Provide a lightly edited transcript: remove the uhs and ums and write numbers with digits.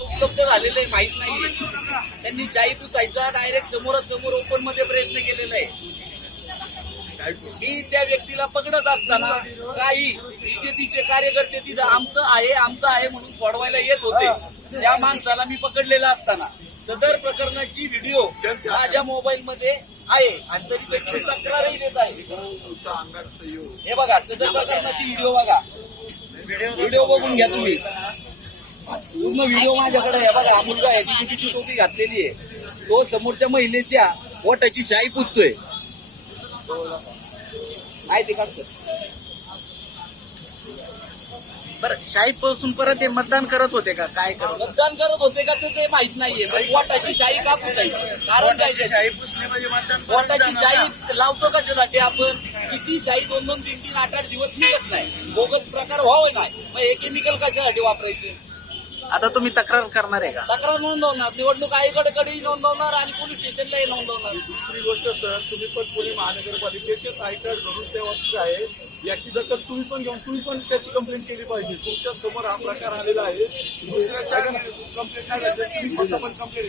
उपलब्ध झालेलं आहे माहित नाहीये. त्यांनी शाई पुसायचा डायरेक्ट समोरासमोर ओपन मध्ये प्रयत्न केलेला आहे. मी त्या व्यक्तीला पकडत असताना काही बीजेपीचे कार्यकर्ते तिथं आमचं आहे म्हणून फोडवायला येत होते. त्या माणसाला मी पकडलेला असताना सदर प्रकरणाची व्हिडिओ माझ्या मोबाईल मध्ये आहे आणि तरी त्याची तक्रारही देत आहे. हे बघा सदर प्रकरणाची व्हिडिओ बघा, व्हिडिओ बघून घ्या तुम्ही. पूर्ण व्हिडिओ माझ्याकडे आहे. बघा हा मुलगा आहे, बीजेपीची टोपी घातलेली आहे, तो समोरच्या महिलेच्या ओटाची शाई पुसतोय. नाही ते काढतो. बरं, शाही पासून परत हे मतदान करत होते का? काय करत मतदान करत होते का ते माहित नाहीये. पण ओटाची शाई का पुसायची? कारण काय त्याचं? शाही पुसणे म्हणजे मतदान ओटाची शाई लावतो कशासाठी आपण? किती शाई 2-2, 3-3, 8-8 दिवस निघत नाही. बोगस प्रकार व्हावे नाही, मग हे केमिकल कशासाठी वापरायचे? आता तुम्ही तक्रार करणार आहे का? तक्रार नोंदवणार, निवडणूक आयोगाकडे नोंदवणार आणि पोलीस स्टेशनलाही नोंदवणार. दुसरी गोष्ट सर, तुम्ही पण पुणे महानगरपालिकेचेच आयकर म्हणून ते वकील आहे, याची दखल तुम्ही पण घेऊन तुम्ही पण त्याची कंप्लेंट केली पाहिजे. तुमच्या समोर हा प्रकार आलेला आहे, दुसऱ्याच्या कंप्लेंट नाही, तुम्ही स्वतः पण कंप्लेंट